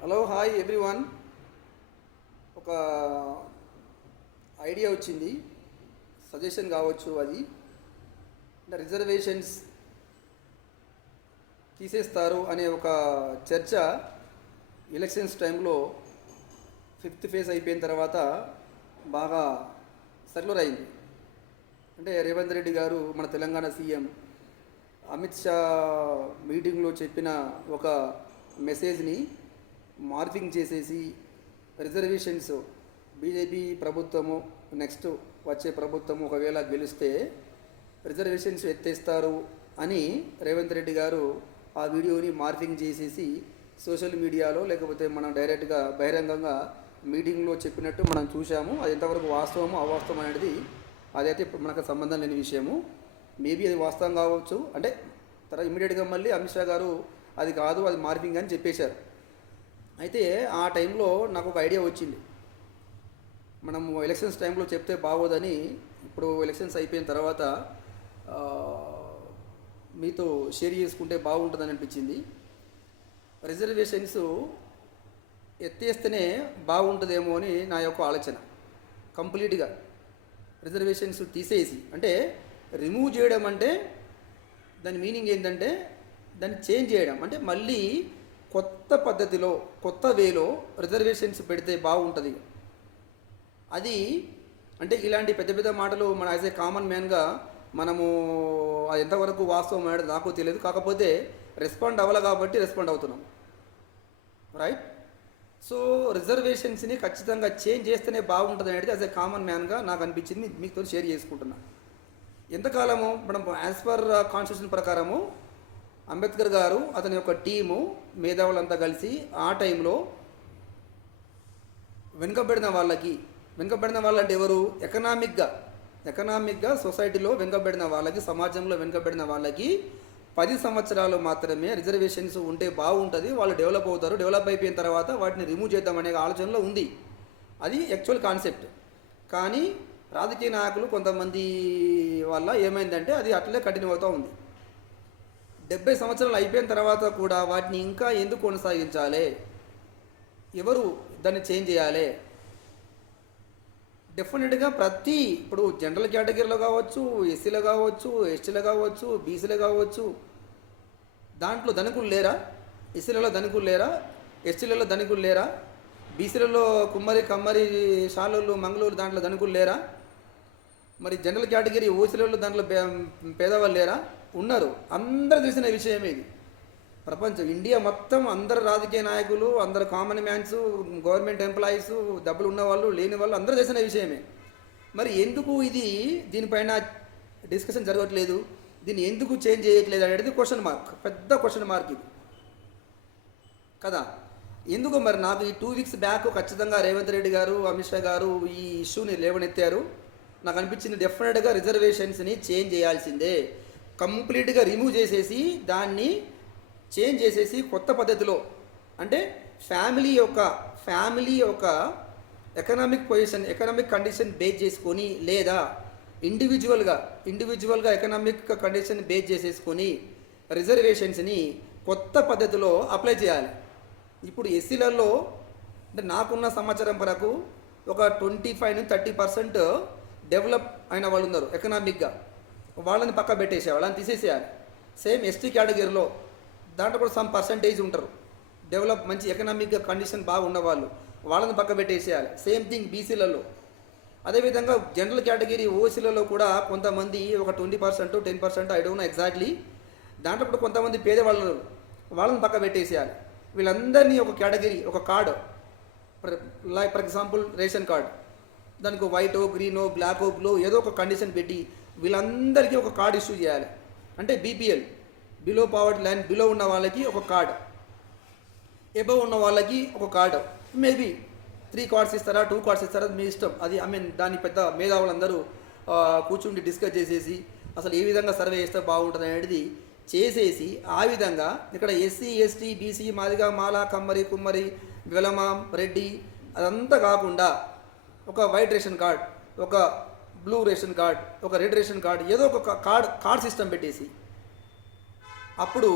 Hello hi everyone ఒక idea వచ్చింది. Suggestion కావచ్చు అది. రిజర్వేషన్స్ తీసేస్తారు అనే ఒక చర్చ ఎలక్షన్స్ టైంలో ఫిఫ్త్ ఫేజ్ అయిపోయిన తర్వాత బాగా సర్క్యులర్ అయింది. అంటే రేవంత్ రెడ్డి గారు మన తెలంగాణ సీఎం అమిత్ షా మీటింగ్లో చెప్పిన ఒక మెసేజ్ని మార్పింగ్ చేసేసి రిజర్వేషన్స్ బీజేపీ ప్రభుత్వము నెక్స్ట్ వచ్చే ప్రభుత్వం ఒకవేళ గెలిస్తే రిజర్వేషన్స్ ఎత్తేస్తారు అని రేవంత్ రెడ్డి గారు ఆ వీడియోని మార్పింగ్ చేసేసి సోషల్ మీడియాలో లేకపోతే మనం డైరెక్ట్గా బహిరంగంగా మీటింగ్లో చెప్పినట్టు మనం చూసాము అది ఎంతవరకు వాస్తవము అవాస్తవం అనేది అదైతే ఇప్పుడు మనకు సంబంధం లేని విషయము. మేబీ అది వాస్తవం కావచ్చు. అంటే తర్వాత ఇమీడియట్గా మళ్ళీ అమిత్ షా గారు అది కాదు అది మార్పింగ్ అని చెప్పేశారు. అయితే ఆ టైంలో నాకు ఒక ఐడియా వచ్చింది. మనము ఎలక్షన్స్ టైంలో చెప్తే బాగోదని ఇప్పుడు ఎలక్షన్స్ అయిపోయిన తర్వాత మీతో షేర్ చేసుకుంటే బాగుంటుందని అనిపించింది. రిజర్వేషన్స్ ఎత్తేస్తేనే బాగుంటుందేమో అని నా యొక్క ఆలోచన. కంప్లీట్గా రిజర్వేషన్స్ తీసేసి అంటే రిమూవ్ చేయడం అంటే దాని మీనింగ్ ఏంటంటే దాన్ని చేంజ్ చేయడం. అంటే మళ్ళీ కొత్త పద్ధతిలో కొత్త వేలో రిజర్వేషన్స్ పెడితే బాగుంటుంది. అది అంటే ఇలాంటి పెద్ద పెద్ద మాటలు మన యాజ్ ఏ కామన్ మ్యాన్గా మనము అది ఎంతవరకు వాస్తవం అనేది నాకు తెలియదు. కాకపోతే రెస్పాండ్ అవ్వాలి కాబట్టి రెస్పాండ్ అవుతున్నాం. రైట్ సో రిజర్వేషన్స్ని ఖచ్చితంగా చేంజ్ చేస్తేనే బాగుంటుంది అనేది యాజ్ ఏ కామన్ మ్యాన్గా నాకు అనిపించింది. మీతో షేర్ చేసుకుంటున్నా. ఎంతకాలము? మనం యాజ్ పర్ కాన్స్టిట్యూషన్ ప్రకారము అంబేద్కర్ గారు అతని యొక్క టీము మేధావులంతా కలిసి ఆ టైంలో వెనుకబడిన వాళ్ళకి వెనుకబడిన వాళ్ళంటే ఎవరు? ఎకనామిక్గా ఎకనామిక్గా సొసైటీలో వెనుకబడిన వాళ్ళకి సమాజంలో వెనుకబడిన వాళ్ళకి పది సంవత్సరాలు మాత్రమే రిజర్వేషన్స్ ఉంటే బాగుంటుంది వాళ్ళు డెవలప్ అవుతారు డెవలప్ అయిపోయిన తర్వాత వాటిని రిమూవ్ చేద్దామనే ఆలోచనలో ఉంది. అది యాక్చువల్ కాన్సెప్ట్. కానీ రాజకీయ నాయకులు కొంతమంది వల్ల ఏమైందంటే అది అట్లే కంటిన్యూ అవుతూ ఉంది. డెబ్బై సంవత్సరాలు అయిపోయిన తర్వాత కూడా వాటిని ఇంకా ఎందుకు కొనసాగించాలి? ఎవరు దాన్ని చేంజ్ చేయాలి? డెఫినెట్గా ప్రతి ఇప్పుడు జనరల్ కేటగిరీలో కావచ్చు ఎస్సీలో కావచ్చు ఎస్టీలో కావచ్చు బీసీలో కావచ్చు దాంట్లో ధనికులు లేరా? ఎస్సీలలో ధనికులు లేరా? ఎస్టీలలో ధనికులు లేరా? బీసీలలో కుమ్మరి కమ్మరి షాలోళ్ళు మంగళూరు దాంట్లో ధనికులు లేరా? మరి జనరల్ కేటగిరీ ఓసీలలో దాంట్లో పే- పేదవాళ్ళు లేరా? ఉన్నారు. అందరూ తెలిసిన విషయం ఇది. ప్రపంచం ఇండియా మొత్తం అందరు రాజకీయ నాయకులు అందరు కామన్ మ్యాన్స్ గవర్నమెంట్ ఎంప్లాయీస్ డబ్బులు ఉన్నవాళ్ళు లేని వాళ్ళు అందరూ తెలిసిన విషయమే. మరి ఎందుకు ఇది? దీనిపైన డిస్కషన్ జరగట్లేదు. దీన్ని ఎందుకు చేంజ్ చేయట్లేదు అనేది క్వశ్చన్ మార్క్ పెద్ద క్వశ్చన్ మార్క్ ఇది. కదా? ఎందుకు మరి నాకు ఈ టూ వీక్స్ బ్యాక్ ఖచ్చితంగా రేవంత్ రెడ్డి గారు అమిత్ షా గారు ఈ ఇష్యూని లేవనెత్తారు? నాకు అనిపించింది డెఫినెట్గా రిజర్వేషన్స్ని చేంజ్ చేయాల్సిందే. కంప్లీట్గా రిమూవ్ చేసేసి దాన్ని చేంజ్ చేసేసి కొత్త పద్ధతిలో అంటే ఫ్యామిలీ యొక్క ఫ్యామిలీ యొక్క economic position economic condition base చేసుకొని లేదా ఇండివిజువల్గా ఇండివిజువల్గా ఎకనామిక్ కండిషన్ బేస్ చేసేసుకొని రిజర్వేషన్స్ని కొత్త పద్ధతిలో అప్లై చేయాలి. ఇప్పుడు ఎస్సీలలో అంటే నాకున్న సమాచారం వరకు ఒక ట్వంటీ ఫైవ్ నుంచి థర్టీ పర్సెంట్ డెవలప్ అయిన వాళ్ళు ఉన్నారు ఎకనామిక్గా. వాళ్ళని పక్క పెట్టేసేయాలి వాళ్ళని తీసేసేయాలి. సేమ్ ఎస్టీ కేటగిరీలో దాంట్లో కూడా సమ్ పర్సంటేజ్ ఉంటారు. డెవలప్ మంచి ఎకనామిక్గా కండిషన్ బాగా ఉన్నవాళ్ళు వాళ్ళని పక్క పెట్టేసేయాలి. సేమ్ థింగ్ బీసీలలో అదేవిధంగా జనరల్ కేటగిరీ ఓసీలలో కూడా కొంతమంది ఒక twenty percent ten percent I don't know exactly. దాంట్లో కూడా కొంతమంది పేదవాళ్ళు ఉన్నారు. వాళ్ళని పక్క పెట్టేసేయాలి. వీళ్ళందరినీ ఒక కేటగిరీ ఒక card. Like for example ration card. దానికి వైటో గ్రీనో బ్లాకో బ్లూ ఏదో ఒక కండిషన్ పెట్టి వీళ్ళందరికీ ఒక కార్డు ఇష్యూ చేయాలి. అంటే BPL below poverty line below ఉన్న వాళ్ళకి ఒక కార్డు ఎబవ్ ఉన్న వాళ్ళకి ఒక కార్డు మేబీ త్రీ కార్డ్స్ ఇస్తారా టూ కార్డ్స్ ఇస్తారా మీ ఇష్టం. అది ఐ మీన్ దాని పెద్ద మేధావులందరూ కూర్చుండి డిస్కస్ చేసేసి అసలు ఏ విధంగా సర్వే చేస్తే బాగుంటుంది అనేది చేసేసి ఆ విధంగా ఇక్కడ SC ST BC Madiga Mala Kammari Kummari విలమ Reddy అదంతా కాకుండా ఒక వైట్ రేషన్ కార్డ్ ఒక బ్లూ రేషన్ కార్డ్ ఒక రెడ్ రేషన్ కార్డ్ ఏదో ఒక కార్డ్ కార్డ్ సిస్టమ్ పెట్టేసి అప్పుడు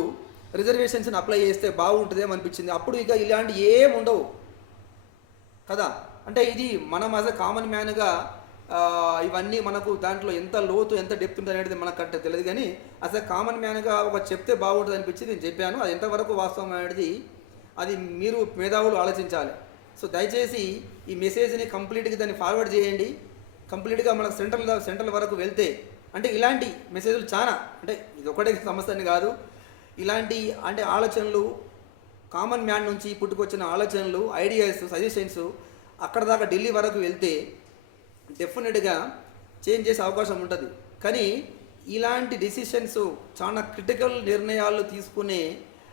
రిజర్వేషన్స్ని అప్లై చేస్తే బాగుంటుందేమో అనిపించింది. అప్పుడు ఇక ఇలాంటి ఏం ఉండవు. కదా? అంటే ఇది మనం యాజ్ అ కామన్ మ్యాన్గా ఇవన్నీ మనకు దాంట్లో ఎంత లోతు ఎంత డెప్త్ ఉంటుంది అనేది మనకు అంటే తెలియదు కానీ అసలు కామన్ మ్యాన్గా ఒక చెప్తే బాగుంటుంది అనిపించి నేను చెప్పాను. అది ఎంతవరకు వాస్తవం అనేది అది మీరు మేధావులు ఆలోచించాలి. సో దయచేసి ఈ మెసేజ్ని కంప్లీట్గా దాన్ని ఫార్వర్డ్ చేయండి. కంప్లీట్గా మనకు సెంట్రల్ సెంట్రల్ వరకు వెళ్తే అంటే ఇలాంటి మెసేజ్లు చాలా అంటే ఇది ఒకటే సమస్య అని కాదు. ఇలాంటి అంటే ఆలోచనలు కామన్ మ్యాన్ నుంచి పుట్టుకొచ్చిన ఆలోచనలు ఐడియాస్ సజెషన్స్ అక్కడ దాకా ఢిల్లీ వరకు వెళ్తే డెఫినెట్గా చేంజ్ చేసే అవకాశం ఉంటుంది. కానీ ఇలాంటి డిసిషన్స్ చాలా క్రిటికల్ నిర్ణయాలు తీసుకునే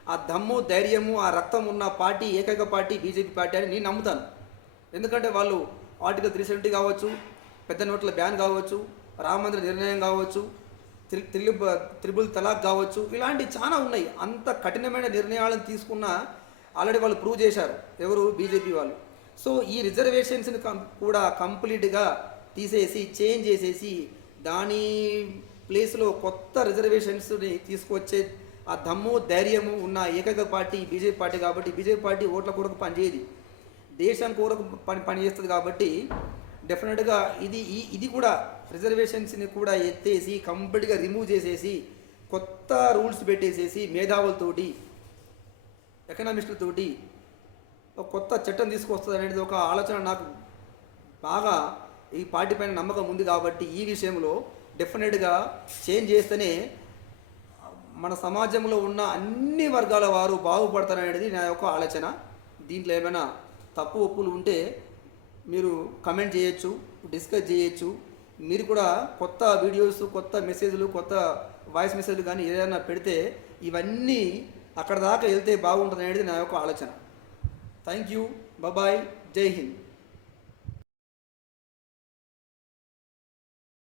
ఆ దమ్ము ధైర్యము ఆ రక్తం ఉన్న పార్టీ ఏకైక పార్టీ బీజేపీ పార్టీ అని నేను నమ్ముతాను. ఎందుకంటే వాళ్ళు ఆర్టికల్ త్రీ సెవెంటీ కావచ్చు పెద్ద నోట్ల బ్యాన్ కావచ్చు రామ మందిర నిర్ణయం కావచ్చు త్రి త్రిబుల్ తలాక్ కావచ్చు ఇలాంటి చాలా ఉన్నాయి. అంత కఠినమైన నిర్ణయాలను తీసుకున్న ఆల్రెడీ వాళ్ళు ప్రూవ్ చేశారు ఎవరు? బీజేపీ వాళ్ళు. సో ఈ రిజర్వేషన్స్ని కం కూడా కంప్లీట్గా తీసేసి చేంజ్ చేసేసి దాని ప్లేస్లో కొత్త రిజర్వేషన్స్ని తీసుకొచ్చే ఆ దమ్ము ధైర్యము ఉన్న ఏకైక పార్టీ బీజేపీ పార్టీ కాబట్టి బీజేపీ పార్టీ ఓట్ల కొరకు పనిచేయదు. దేశం కొరకు పని పనిచేస్తుంది కాబట్టి డెఫినెట్గా ఇది ఈ ఇది కూడా రిజర్వేషన్స్ని కూడా ఎత్తేసి కంప్లీట్గా రిమూవ్ చేసేసి కొత్త రూల్స్ పెట్టేసేసి మేధావులతోటి ఎకనామిస్టులతోటి ఒక కొత్త చట్టం తీసుకొస్తుంది అనేది ఒక ఆలోచన నాకు బాగా ఈ పార్టీ పైన నమ్మకం ఉంది కాబట్టి ఈ విషయంలో డెఫినెట్గా చేంజ్ చేస్తేనే మన సమాజంలో ఉన్న అన్ని వర్గాల వారు బాగుపడతారనేది నా యొక్క ఆలోచన. దీంట్లో ఏమైనా తప్పు ఒప్పులు ఉంటే మీరు కమెంట్ చేయొచ్చు డిస్కస్ చేయొచ్చు. మీరు కూడా కొత్త వీడియోస్ కొత్త మెసేజ్లు కొత్త వాయిస్ మెసేజ్లు కానీ ఏదైనా పెడితే ఇవన్నీ అక్కడ దాకా వెళ్తే బాగుంటుంది అనేది నా యొక్క ఆలోచన. Thank you. బాబాయ్. జై హింద్.